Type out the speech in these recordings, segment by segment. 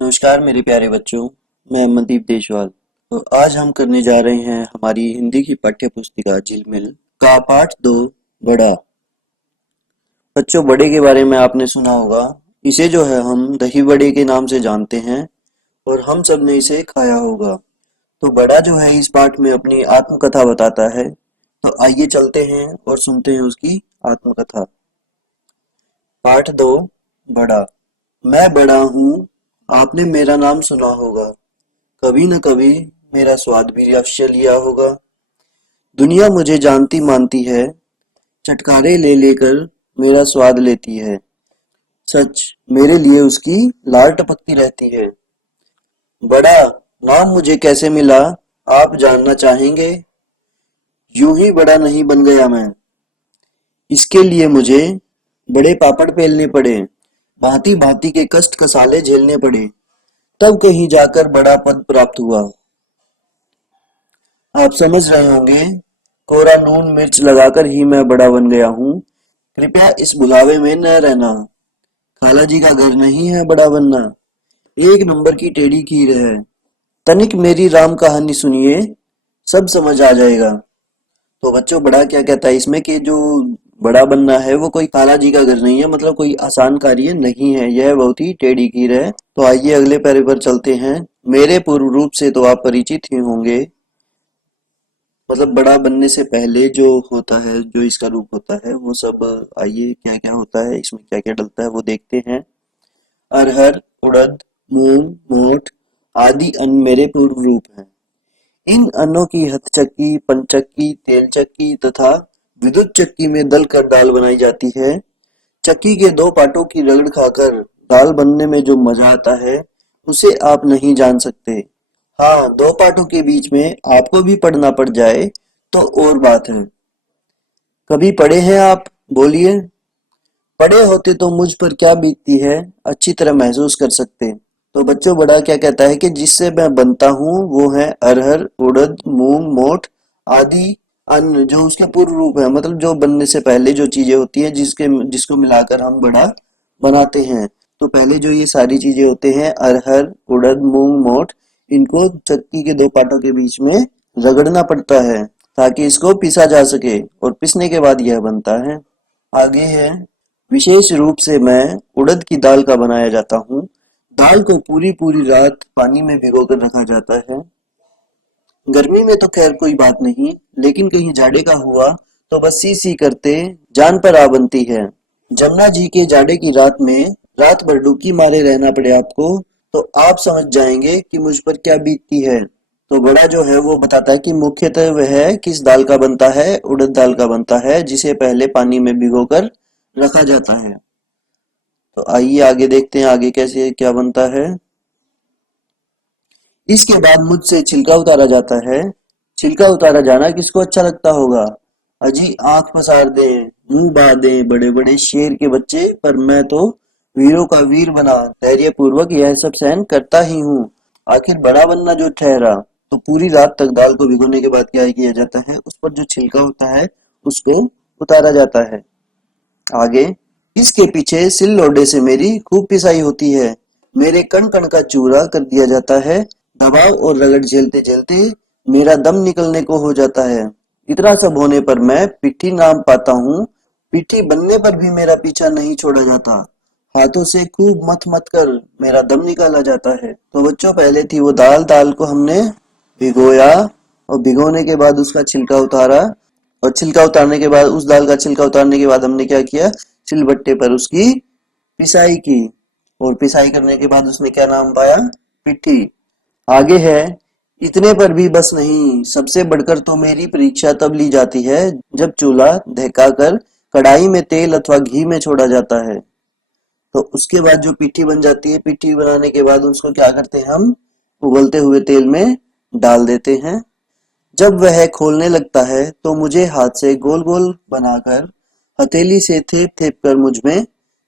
नमस्कार मेरे प्यारे बच्चों। मैं मनदीप देशवाल। तो आज हम करने जा रहे हैं हमारी हिंदी की पाठ्य पुस्तिका झिलमिल का पाठ 2 बड़ा। बच्चों, बड़े के बारे में आपने सुना होगा। इसे जो है हम दही बड़े के नाम से जानते हैं और हम सब ने इसे खाया होगा। तो बड़ा जो है इस पाठ में अपनी आत्मकथा बताता है। तो आइए चलते हैं और सुनते हैं उसकी आत्मकथा। पाठ 2 बड़ा। मैं बड़ा हूँ, आपने मेरा नाम सुना होगा। कभी न कभी मेरा स्वाद भी अवश्य लिया होगा। दुनिया मुझे जानती मानती है, चटकारे ले लेकर मेरा स्वाद लेती है। सच, मेरे लिए उसकी लार टपकती रहती है। बड़ा नाम मुझे कैसे मिला, आप जानना चाहेंगे? यूं ही बड़ा नहीं बन गया मैं। इसके लिए मुझे बड़े पापड़ बेलने पड़े, भांति भांति के कष्ट कसाले झेलने पड़े, तब कहीं जाकर बड़ा पद प्राप्त हुआ। आप समझ रहे होंगे, कोरा नून मिर्च लगाकर ही मैं बड़ा बन गया हूँ। कृपया इस बुलावे में न रहना। खाला जी का घर नहीं है बड़ा बनना। एक नंबर की टेढ़ी खीर है। तनिक मेरी राम कहानी सुनिए, सब समझ आ जाएगा। तो बच्चों, बड़ा क्या कहता है इसमें कि जो बड़ा बनना है वो कोई काला जी का घर नहीं है, मतलब कोई आसान कार्य नहीं है, यह बहुत ही टेढ़ी खीर है। तो आइए अगले पैरे पर चलते हैं। मेरे पूर्व रूप से तो आप परिचित ही होंगे, मतलब बड़ा बनने से पहले जो होता है, जो इसका रूप होता है वो सब। आइए क्या क्या होता है इसमें, क्या क्या डलता है वो देखते हैं। अरहर, उड़द, मूंग, मोठ आदि अन्न मेरे पूर्व रूप हैं। इन अन्नों की हथचक्की, पंचक्की, तेल चक्की तथा विद्युत चक्की में दल कर दाल बनाई जाती है। चक्की के दो पाटों की रगड़ खाकर दाल बनने में जो मजा आता है, उसे आप नहीं जान सकते। हाँ, दो पाठों के बीच में आपको भी पढ़ना पड़ जाए तो और बात है। कभी पढ़े हैं आप? बोलिए। पढ़े होते तो मुझ पर क्या बीतती है अच्छी तरह महसूस कर सकते। तो बच्चों, बड़ा क्या कहता है कि जिससे मैं बनता हूँ वो है अरहर, उड़द, मूंग, मोठ आदि अन्न, जो उसके पूर्व रूप है, मतलब जो बनने से पहले जो चीजें होती है जिसके जिसको मिलाकर हम बड़ा बनाते हैं। तो पहले जो ये सारी चीजें होते हैं, अरहर, उड़द, मूंग, मोठ, इनको चक्की के दो पाटों के बीच में रगड़ना पड़ता है ताकि इसको पिसा जा सके, और पिसने के बाद यह बनता है। आगे है, विशेष रूप से मैं उड़द की दाल का बनाया जाता हूँ। दाल को पूरी पूरी रात पानी में भिगोकर रखा जाता है। गर्मी में तो खैर कोई बात नहीं, लेकिन कहीं जाड़े का हुआ तो बस सी सी करते जान पर आ बनती है। जमुना जी के जाड़े की रात में रात भर डुबकी मारे रहना पड़े आपको, तो आप समझ जाएंगे कि मुझ पर क्या बीतती है। तो बड़ा जो है वो बताता है कि मुख्यतः वह किस दाल का बनता है, उड़द दाल का बनता है, जिसे पहले पानी में भिगोकर रखा जाता है। तो आइए आगे देखते हैं आगे कैसे क्या बनता है। इसके बाद मुझसे छिलका उतारा जाता है। छिलका उतारा जाना किसको अच्छा लगता होगा? अजी आंख पसार दे, मुंह बहा दे बड़े बड़े शेर के बच्चे, पर मैं तो वीरों का वीर बना धैर्य पूर्वक यह सब सहन करता ही हूँ। आखिर बड़ा बनना जो ठहरा। तो पूरी रात तक दाल को भिगोने के बाद क्या किया जाता है, उस पर जो छिलका होता है उसको उतारा जाता है। आगे, इसके पीछे सिल लोडे से मेरी खूब पिसाई होती है। मेरे कण कण का चूरा कर दिया जाता है। दबाव और रगड़ झेलते झेलते मेरा दम निकलने को हो जाता है। इतना सब होने पर मैं पिट्ठी नाम पाता हूँ। पिट्ठी बनने पर भी मेरा पीछा नहीं छोड़ा जाता। हाथों से खूब मथ मथ कर मेरा दम निकाला जाता है। तो बच्चों, पहले थी वो दाल। दाल को हमने भिगोया और भिगोने के बाद उसका छिलका उतारा, और छिलका उतारने के बाद उस दाल का छिलका उतारने के बाद हमने क्या किया, सिलबट्टे पर उसकी पिसाई की, और पिसाई करने के बाद उसने क्या नाम पाया, पिट्ठी। आगे है, इतने पर भी बस नहीं, सबसे बढ़कर तो मेरी परीक्षा तब ली जाती है जब चूल्हा धका कर कढ़ाई में तेल अथवा घी में छोड़ा जाता है। तो उसके बाद जो पिट्ठी बन जाती है, पिट्ठी बनाने के बाद उसको क्या करते हैं हम, उबलते हुए तेल में डाल देते हैं। जब वह खोलने लगता है तो मुझे हाथ से गोल गोल बनाकर, हथेली से थेप थेप कर मुझ में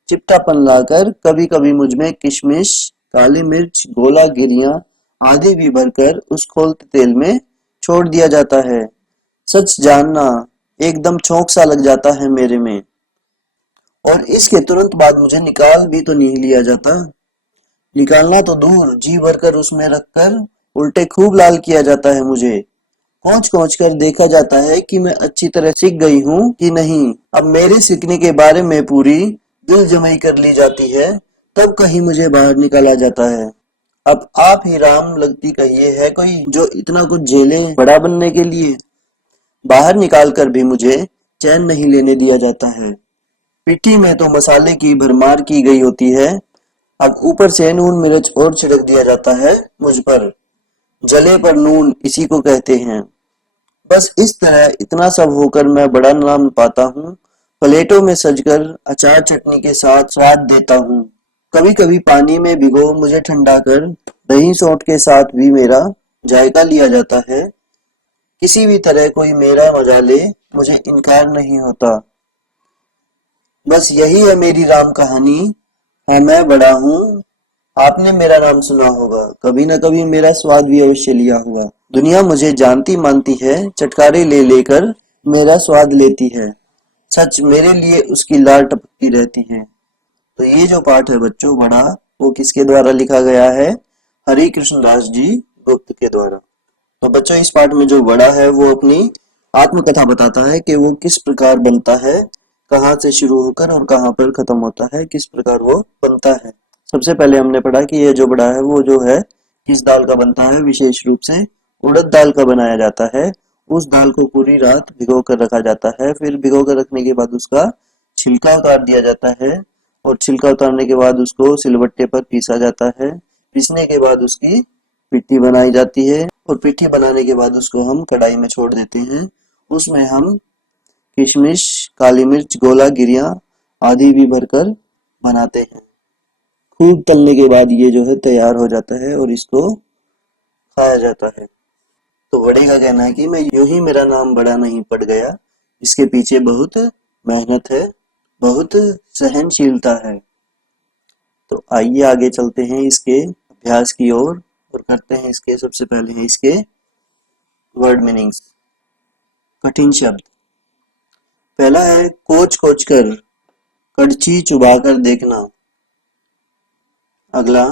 चिपटापन लाकर, कभी कभी मुझ में किशमिश, काली मिर्च, गोला गिरियां आदि भी भरकर उस खोलते तेल में छोड़ दिया जाता है। सच जानना, एकदम छोंक सा लग जाता है मेरे में, और इसके तुरंत बाद मुझे निकाल भी तो नहीं लिया जाता। निकालना तो दूर, जी भरकर उसमें रखकर उल्टे खूब लाल किया जाता है मुझे। कोंच कोंच कर देखा जाता है कि मैं अच्छी तरह सीख गई हूँ कि नहीं। अब मेरे सीखने के बारे में पूरी दिल जमाई कर ली जाती है, तब कहीं मुझे बाहर निकाला जाता है। अब आप ही राम लगती कहिए, है कोई जो इतना कुछ झेले बड़ा बनने के लिए। बाहर निकाल कर भी मुझे चैन नहीं लेने दिया जाता है। पिट्ठी में तो मसाले की भरमार की गई होती है, अब ऊपर से नून मिर्च और छिड़क दिया जाता है मुझ पर। जले पर नून इसी को कहते हैं। बस इस तरह इतना सब होकर मैं बड़ा नाम पाता हूँ। प्लेटों में सजकर अचार चटनी के साथ स्वाद देता हूँ। कभी कभी पानी में भिगो मुझे ठंडा कर दही सौंठ के साथ भी मेरा जायका लिया जाता है। किसी भी तरह कोई मेरा मजा ले, मुझे इनकार नहीं होता। बस यही है मेरी राम कहानी। हाँ, मैं बड़ा हूँ। आपने मेरा नाम सुना होगा, कभी न कभी मेरा स्वाद भी अवश्य लिया होगा। दुनिया मुझे जानती मानती है, चटकारे ले लेकर मेरा स्वाद लेती है। सच मेरे लिए उसकी लार टपकती रहती है। तो ये जो पाठ है बच्चों बड़ा, वो किसके द्वारा लिखा गया है? हरि कृष्ण दास जी गुप्त के द्वारा। तो बच्चों इस पाठ में जो बड़ा है वो अपनी आत्मकथा बताता है कि वो किस प्रकार बनता है, कहाँ से शुरू होकर और कहाँ पर खत्म होता है, किस प्रकार वो बनता है। सबसे पहले हमने पढ़ा कि ये जो बड़ा है वो जो है किस दाल का बनता है, विशेष रूप से उड़द दाल का बनाया जाता है। उस दाल को पूरी रात भिगो कर रखा जाता है, फिर भिगो कर रखने के बाद उसका छिलका उतार दिया जाता है और छिलका उतारने के बाद उसको सिलबट्टे पर पीसा जाता है। पीसने के बाद उसकी पिट्ठी बनाई जाती है और पिट्ठी बनाने के बाद उसको हम कढ़ाई में छोड़ देते हैं। उसमें हम किशमिश, काली मिर्च, गोला, गिरियां आदि भी भरकर बनाते हैं। खूब तलने के बाद ये जो है तैयार हो जाता है और इसको खाया जाता है। तो बड़े का कहना है कि मैं यूं ही मेरा नाम बड़ा नहीं पड़ गया, इसके पीछे बहुत मेहनत है, बहुत सहनशीलता है। तो आइए आगे चलते हैं इसके अभ्यास की ओर और करते हैं इसके सबसे पहले हैं इसके वर्ड मीनिंग्स। कठिन शब्द। पहला है कोच कोच कर, कड़छी चुबा कर देखना। अगला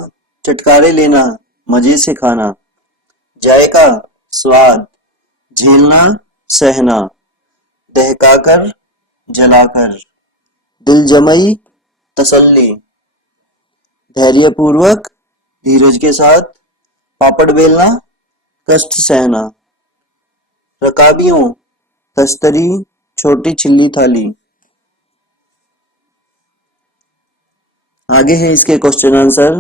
चटकारे लेना, मजे से खाना। जायका स्वाद, झेलना सहना। दहकाकर जलाकर। दिल जमई तसल्ली। धैर्यपूर्वक धीरज के साथ। पापड़ बेलना कष्ट सहना। रकाबियों तस्तरी छोटी छिल्ली थाली। आगे है इसके क्वेश्चन आंसर।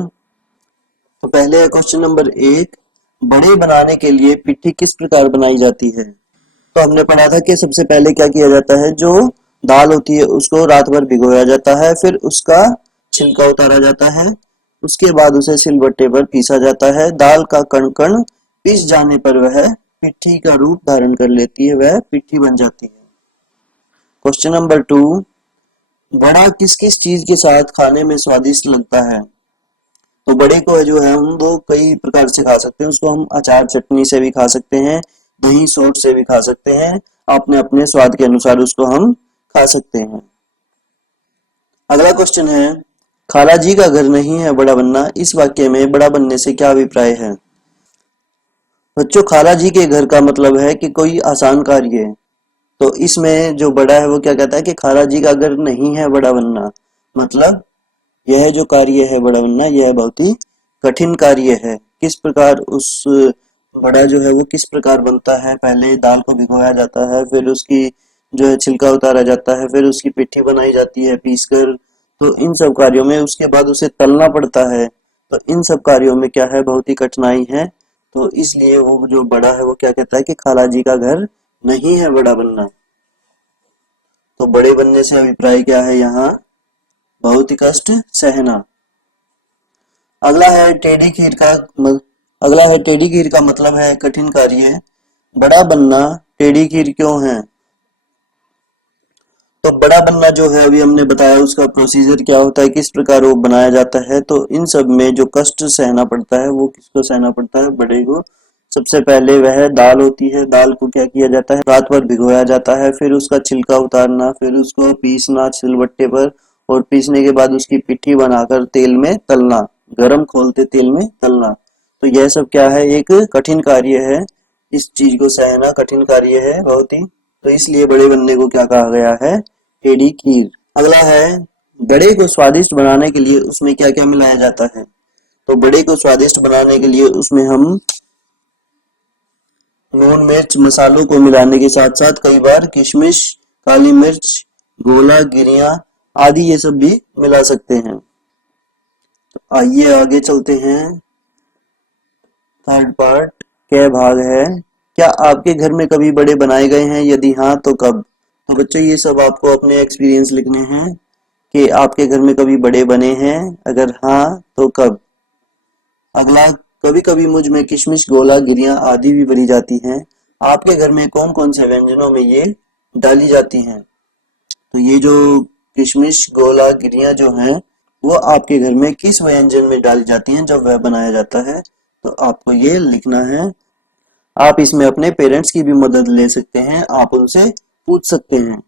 तो पहले है क्वेश्चन नंबर 1, बड़े बनाने के लिए पिट्ठी किस प्रकार बनाई जाती है? तो हमने पढ़ा था कि सबसे पहले क्या किया जाता है, जो दाल होती है उसको रात भर भिगोया जाता है, फिर उसका छिलका उतारा जाता है, उसके बाद उसे सिलबट्टे पर पीसा जाता है। दाल का कण कण पीस जाने पर वह पिट्ठी का रूप धारण कर लेती है, वह पिट्ठी बन जाती है। क्वेश्चन नंबर 2, बड़ा किस किस चीज के साथ खाने में स्वादिष्ट लगता है? तो बड़े को जो है हम दो कई प्रकार से खा सकते हैं। उसको हम अचार चटनी से भी खा सकते हैं, दही सोट से भी खा सकते हैं, अपने अपने स्वाद के अनुसार उसको हम खा सकते हैं। अगला क्वेश्चन है, खाला जी का घर नहीं है बड़ा बनना, इस वाक्य में बड़ा बनने से क्या अभिप्राय है? बच्चों खाला जी के घर का मतलब है कि कोई आसान कार्य है। तो इसमें जो बड़ा है वो क्या कहता है कि खाला जी का घर नहीं है बड़ा बनना, मतलब यह जो कार्य है बड़ा बनना, यह बहुत ही कठिन कार्य है। किस प्रकार उस बड़ा जो है वो किस प्रकार बनता है? पहले दाल को भिगोया जाता है, फिर उसकी जो है छिलका उतारा जाता है, फिर उसकी पिट्ठी बनाई जाती है पीसकर। तो इन सब कार्यों में उसके बाद उसे तलना पड़ता है। तो इन सब कार्यों में क्या है, बहुत ही कठिनाई है। तो इसलिए वो जो बड़ा है वो क्या कहता है कि खाला जी का घर नहीं है बड़ा बनना। तो बड़े बनने से अभिप्राय क्या है यहाँ? बहुत ही कष्ट सहना। अगला है टेढ़ी खीर का अगला है टेढ़ी खीर का मतलब है कठिन कार्य। बड़ा बनना टेढ़ी खीर क्यों है? तो बड़ा बनना जो है अभी हमने बताया उसका प्रोसीजर क्या होता है, किस प्रकार वो बनाया जाता है। तो इन सब में जो कष्ट सहना पड़ता है वो किसको सहना पड़ता है? बड़े को। सबसे पहले वह दाल होती है, दाल को क्या किया जाता है, रात भर भिगोया जाता है, फिर उसका छिलका उतारना, फिर उसको पीसना सिलबट्टे पर, और पीसने के बाद उसकी पिट्ठी बनाकर तेल में तलना, गरम खोलते तेल में तलना। तो यह सब क्या है, एक कठिन कार्य है। इस चीज को सहना कठिन कार्य है बहुत ही। तो इसलिए बड़े बनने को क्या कहा गया है, टेढ़ी खीर। अगला है, बड़े को स्वादिष्ट बनाने के लिए उसमें क्या क्या मिलाया जाता है। तो बड़े को स्वादिष्ट बनाने के लिए उसमें हम नून मिर्च मसालों को मिलाने के साथ साथ कई बार किशमिश, काली मिर्च, गोला, गिरियां आदि ये सब भी मिला सकते हैं। तो आइए आगे चलते हैं। थर्ड पार्ट क्या भाग है, क्या आपके घर में कभी बड़े बनाए गए हैं, यदि हाँ तो कब। तो बच्चों ये सब आपको अपने एक्सपीरियंस लिखने हैं कि आपके घर में कभी बड़े बने हैं, अगर हाँ तो कब। अगला, कभी कभी मुझ में किशमिश, गोला, गिरियां आदि भी भरी जाती हैं। आपके घर में कौन कौन से व्यंजनों में ये डाली जाती हैं। तो ये जो किशमिश, गोला, गिरियां जो हैं वो आपके घर में किस व्यंजन में डाली जाती हैं जब वह बनाया जाता है। तो आपको ये लिखना है। आप इसमें अपने पेरेंट्स की भी मदद ले सकते हैं, आप उनसे पूछ सकते हैं।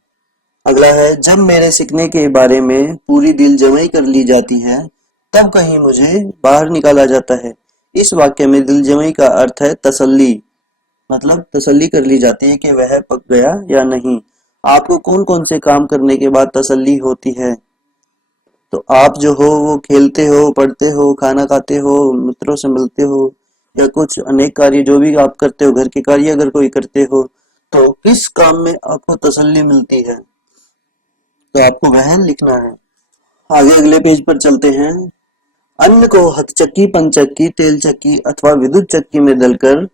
अगला है, जब मेरे सीखने के बारे में पूरी दिल जमाई कर ली जाती है तब कहीं मुझे बाहर निकाला जाता है। इस वाक्य में दिल जमाई का अर्थ है तसल्ली, मतलब तसल्ली कर ली जाती है कि वह पक गया या नहीं। आपको कौन कौन से काम करने के बाद तसल्ली होती है। तो आप जो हो वो खेलते हो, पढ़ते हो, खाना खाते हो, मित्रों से मिलते हो, या कुछ अनेक कार्य जो भी आप करते हो, घर के कार्य अगर कोई करते हो, तो किस काम में आपको तसल्ली मिलती है। तो आपको वह लिखना है। आगे अगले पेज पर चलते हैं। अन्न को हथचक्की, पंचक्की, तेल चक्की अथवा विद्युत चक्की में दलकर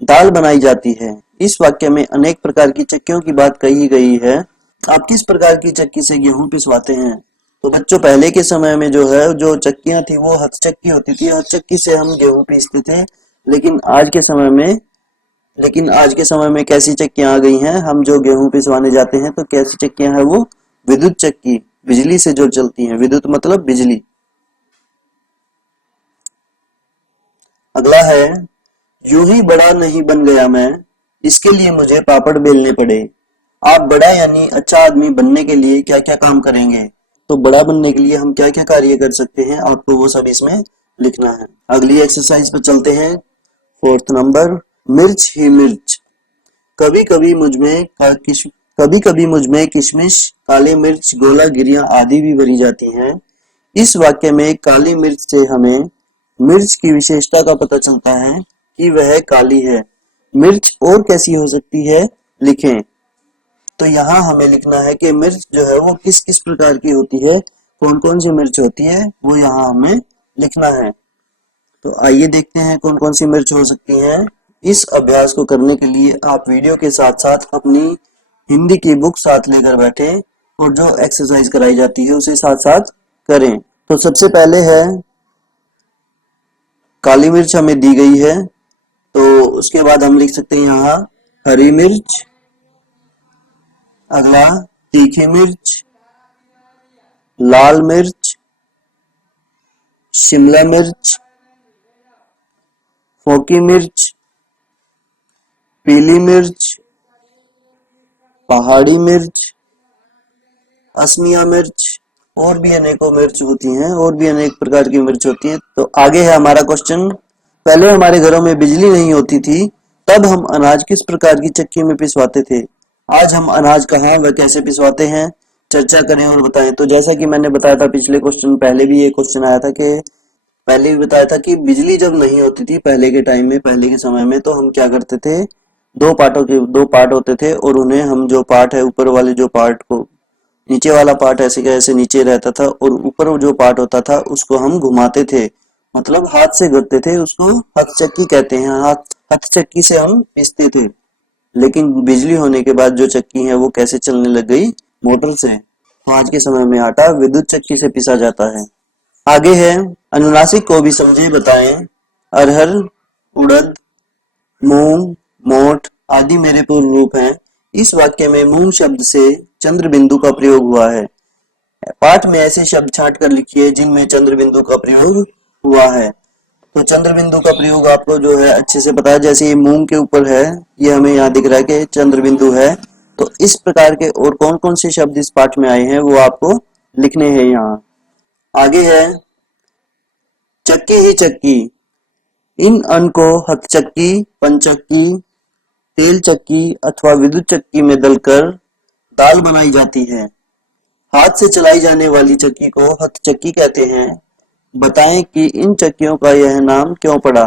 दाल बनाई जाती है। इस वाक्य में अनेक प्रकार की चक्कियों की बात कही गई है। आप किस प्रकार की चक्की से गेहूं पिसवाते हैं। तो बच्चों पहले के समय में जो है जो चक्कियां थी वो हथचक्की होती थी, हथचक्की से हम गेहूं पीसते थे। लेकिन आज के समय में लेकिन आज के समय में कैसी चक्कियां आ गई हैं, हम जो गेहूं पिसवाने जाते हैं तो कैसी चक्कियां हैं वो, विद्युत चक्की, बिजली से जो चलती हैं। विद्युत मतलब बिजली। अगला है, यूं ही बड़ा नहीं बन गया मैं, इसके लिए मुझे पापड़ बेलने पड़े। आप बड़ा यानी अच्छा आदमी बनने के लिए क्या क्या काम करेंगे। तो बड़ा बनने के लिए हम क्या क्या कार्य कर सकते हैं, आपको वो सब इसमें लिखना है। अगली एक्सरसाइज पर चलते हैं। फोर्थ नंबर, मिर्च ही मिर्च। कभी कभी मुझ में कभी कभी मुझ में किशमिश, काली मिर्च, गोला, गिरियां आदि भी भरी जाती हैं। इस वाक्य में काली मिर्च से हमें मिर्च की विशेषता का पता चलता है कि वह काली है। मिर्च और कैसी हो सकती है, लिखें। तो यहाँ हमें लिखना है कि मिर्च जो है वो किस किस प्रकार की होती है, कौन कौन सी मिर्च होती है, वो यहाँ हमें लिखना है। तो आइए देखते हैं कौन कौन सी मिर्च हो सकती हैं। इस अभ्यास को करने के लिए आप वीडियो के साथ साथ अपनी हिंदी की बुक साथ लेकर बैठे और जो एक्सरसाइज कराई जाती है उसे साथ साथ करें। तो सबसे पहले है, काली मिर्च हमें दी गई है, तो उसके बाद हम लिख सकते हैं यहाँ हरी मिर्च। अगला, तीखी मिर्च, लाल मिर्च, शिमला मिर्च, फोकी मिर्च, पीली मिर्च, पहाड़ी मिर्च, असमिया मिर्च, और भी अनेकों मिर्च होती हैं, और भी अनेक प्रकार की मिर्च होती हैं। तो आगे है हमारा क्वेश्चन। पहले हमारे घरों में बिजली नहीं होती थी, तब हम अनाज किस प्रकार की चक्की में पिसवाते थे। आज हम अनाज कहाँ व कैसे पिसवाते हैं, चर्चा करें और बताएं। तो जैसा कि मैंने बताया था पिछले क्वेश्चन, पहले भी ये क्वेश्चन आया था कि पहले भी बताया था कि बिजली जब नहीं होती थी पहले के टाइम में, पहले के समय में, तो हम क्या करते थे, दो पार्ट होते थे और उन्हें हम जो पार्ट है ऊपर वाले जो पार्ट को, नीचे वाला पार्ट ऐसे का ऐसे नीचे रहता था और ऊपर जो पार्ट होता था उसको हम घुमाते थे, मतलब हाथ से करते थे, उसको हथचक्की कहते हैं। हथचक्की से हम पीसते थे। लेकिन बिजली होने के बाद जो चक्की है वो कैसे चलने लग गई, मोटर से। तो आज के समय में आटा विद्युत चक्की से पिसा जाता है। आगे है, अनुनासिक को भी समझे बताएं। अरहर, उड़द, मूंग, मोठ आदि मेरे पूर्व रूप हैं। इस वाक्य में मूंग शब्द से चंद्र बिंदु का प्रयोग हुआ है। पाठ में ऐसे शब्द छांट कर लिखिए जिनमें चंद्र बिंदु का प्रयोग हुआ है। तो चंद्र बिंदु का प्रयोग आपको जो है अच्छे से पता है, जैसे ये मूंग के ऊपर है, ये हमें यहाँ दिख रहा है कि चंद्र बिंदु है। तो इस प्रकार के और कौन कौन से शब्द इस पाठ में आए हैं वो आपको लिखने हैं यहाँ। आगे है, चक्की ही चक्की। इन अन्न को हथचक्की, पंचक्की, तेल चक्की अथवा विद्युत चक्की में दलकर दाल बनाई जाती है। हाथ से चलाई जाने वाली चक्की को हथचक्की कहते हैं। बताएं कि इन चक्कियों का यह नाम क्यों पड़ा।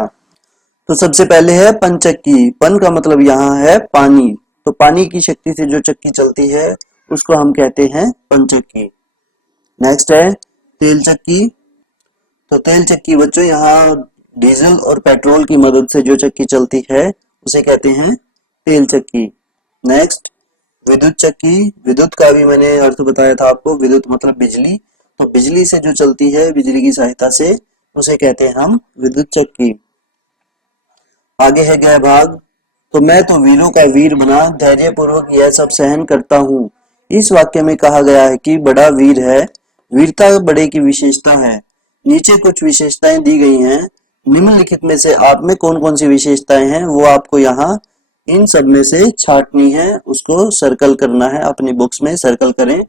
तो सबसे पहले है पंचक्की। पन का मतलब यहाँ है पानी, तो पानी की शक्ति से जो चक्की चलती है उसको हम कहते हैं पंचक्की। नेक्स्ट है तेल चक्की। तो तेल चक्की बच्चों यहाँ डीजल और पेट्रोल की मदद से जो चक्की चलती है उसे कहते हैं तेल चक्की। नेक्स्ट विद्युत चक्की। विद्युत का भी मैंने अर्थ बताया था आपको, विद्युत मतलब बिजली, तो बिजली से जो चलती है, बिजली की सहायता से, उसे कहते हैं हम विद्युत चक्की। आगे है गय भाग। तो मैं तो वीरों का वीर बना, धैर्य पूर्वक यह सब सहन करता हूँ। इस वाक्य में कहा गया है कि बड़ा वीर है, वीरता बड़े की विशेषता है। नीचे कुछ विशेषताएं दी गई हैं, निम्नलिखित में से आप में कौन कौन सी विशेषताएं हैं वो आपको यहाँ इन सब में से छांटनी है, उसको सर्कल करना है, अपनी बुक्स में सर्कल करें।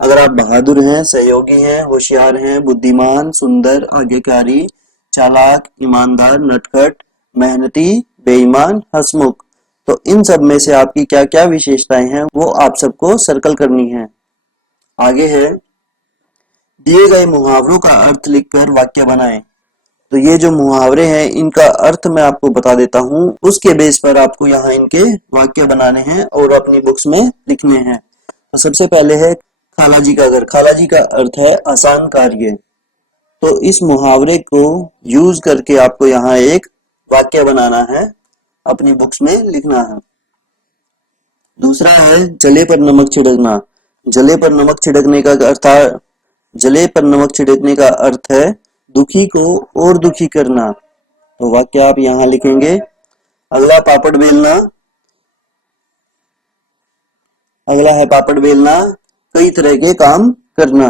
अगर आप बहादुर हैं, सहयोगी हैं, होशियार हैं, बुद्धिमान, सुंदर, आज्ञाकारी, चालाक, ईमानदार, नटखट, मेहनती, बेईमान, हंसमुख, तो इन सब में से आपकी क्या क्या विशेषताएं हैं वो आप सबको सर्कल करनी है। आगे है दिए गए मुहावरों का अर्थ लिखकर वाक्य बनाएं। तो ये जो मुहावरे हैं इनका अर्थ मैं आपको बता देता हूँ, उसके बेस पर आपको यहाँ इनके वाक्य बनाने हैं और अपनी बुक्स में लिखने हैं। तो सबसे पहले है खाला जी का घर। खाला जी का अर्थ है आसान कार्य। तो इस मुहावरे को यूज करके आपको यहाँ एक वाक्य बनाना है, अपनी बुक्स में लिखना है। दूसरा है जले पर नमक छिड़कना। जले पर नमक छिड़कने का अर्थ जले पर नमक छिड़कने का अर्थ है दुखी को और दुखी करना। तो वाक्य आप यहाँ लिखेंगे। अगला पापड़ बेलना। अगला है पापड़ बेलना, कई तरह के काम करना।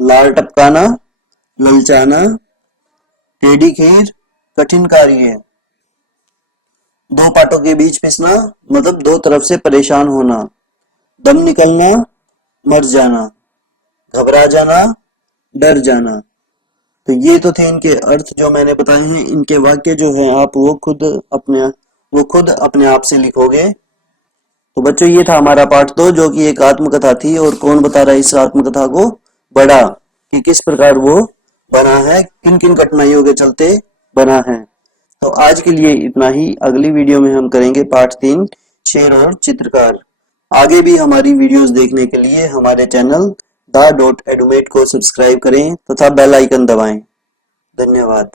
लार टपकाना, ललचाना, टेढ़ी खीर, कठिन कार्य। दो पाटों के बीच पिसना मतलब दो तरफ से परेशान होना। दम निकलना, मर जाना, घबरा जाना, डर जाना। तो ये तो थे इनके अर्थ जो मैंने बताए हैं। इनके वाक्य जो है आप वो खुद अपने आप से लिखोगे। तो बच्चों ये था हमारा पार्ट 2 जो कि एक आत्मकथा थी, और कौन बता रहा है इस आत्मकथा को बड़ा, कि किस प्रकार वो बना है, किन किन कठिनाइयों के चलते बना है। तो आज के लिए इतना ही। अगली वीडियो में हम करेंगे पार्ट 3 शेर और चित्रकार। आगे भी हमारी वीडियोस देखने के लिए हमारे चैनल द.एडुमेट को सब्सक्राइब करें तथा बेल आइकन दबाएं। धन्यवाद।